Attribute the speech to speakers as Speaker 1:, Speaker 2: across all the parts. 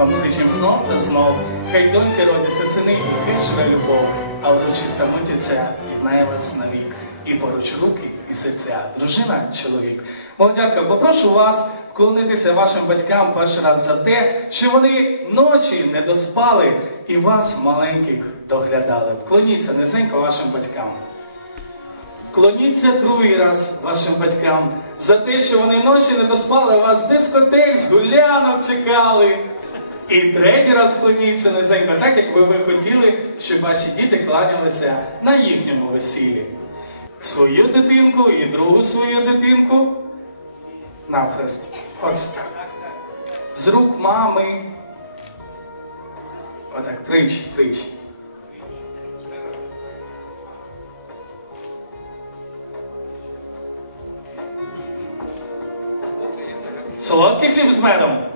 Speaker 1: вам зичим знов та знов. Хай доньки родяться сини, хай живе любов, а урочиста мить ця єднає вас навік. І поруч руки, і серця, дружина, чоловік. Молодятка, попрошу вас вклонитися вашим батькам перший раз за те, що вони ночі не доспали і вас, маленьких, доглядали. Вклоніться низенько вашим батькам. Вклоніться другий раз вашим батькам за те, що вони ночі не доспали, вас з дискотек, з гулянок чекали. І третій раз вклоніться низенько, так як ви, ви хотіли, щоб ваші діти кланялися на їхньому весіллі. Свою дитинку і другу свою дитинку навхрест. Ось так. З рук мами. Отак, тричі, тричі. Солодкий хліб з медом.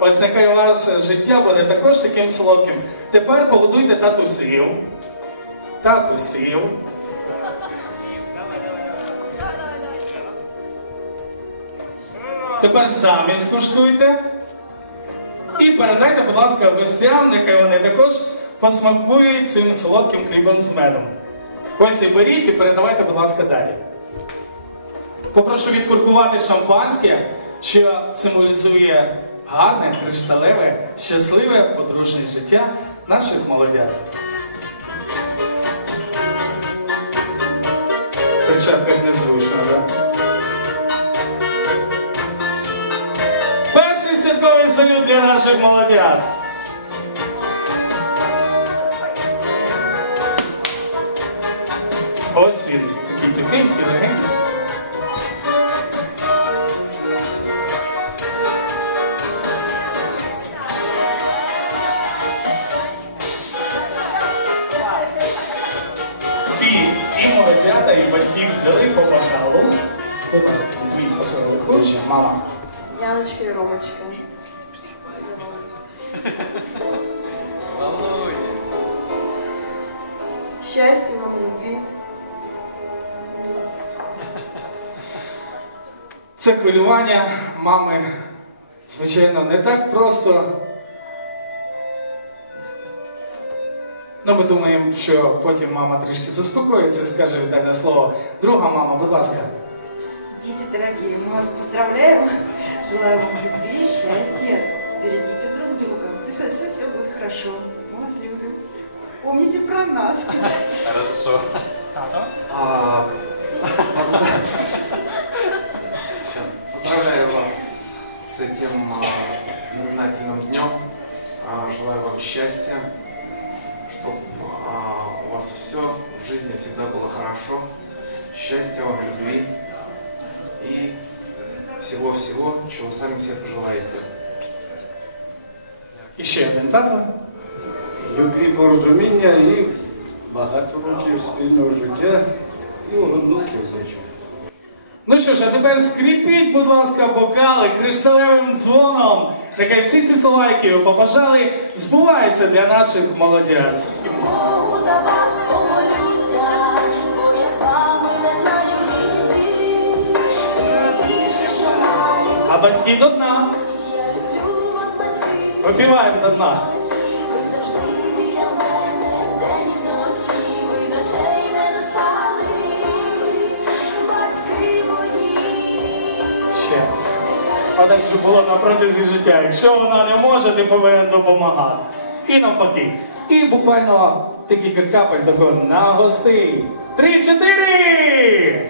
Speaker 1: Ось нехай ваше життя буде також таким солодким. Тепер погодуйте татусів. Татусів. Тепер самі скуштуйте. І передайте, будь ласка, гостям, нехай вони також посмакують цим солодким хлібом з медом. Ось і беріть і передавайте, будь ласка, далі. Попрошу відкуркувати шампанське, що символізує гарне, кришталеве, щасливе подружнє життя наших молодят. В перчатках незручно, так? Перший святковий салют для наших молодят. Ось він, такий тихенький, легенький. Всі і молодята, і батьки взяли по бокалу. Будь ласка, візьміть по своєму мама.
Speaker 2: Яночка и Ромочка. Счастья вам, любви.
Speaker 1: Це хвилювання мами, звичайно, не так просто. Ну, ми думаємо, що потім мама трішки заспокоїться і скаже вітальне слово. Друга мама, будь ласка.
Speaker 3: Дети дорогие, мы вас поздравляем. Желаю вам любви, счастья. Берегите друг друга. Пусть у вас все, все будет хорошо. Мы вас любим. Помните про нас.
Speaker 4: Хорошо.
Speaker 1: Тато.
Speaker 5: А, позд- Сейчас. Поздравляю вас с этим а, знаменательным днем. А, Желаю вам счастья, чтобы у вас все в жизни всегда было хорошо. Счастья вам, любви и всего-всего, чего сами себе пожелаете.
Speaker 1: І ще один тато.
Speaker 6: любві, порозуміння і багато років спільного життя і онуків, звичайно.
Speaker 1: Ну що ж, а тепер скріпіть, будь ласка, бокали кришталевим дзвоном. Нехай всі ці слова, які ви побажали, збуваються для наших молодят.
Speaker 7: Богу за вас помолюся, бо я з вами не знаю біди. І найбільше, що маю,
Speaker 1: А батьки до дна. Випіваємо до дна. Щоб було на протязі життя. Якщо вона не може, ти повинен допомагати. І навпаки. І буквально декілька капель такого на гостей. Три-чотири!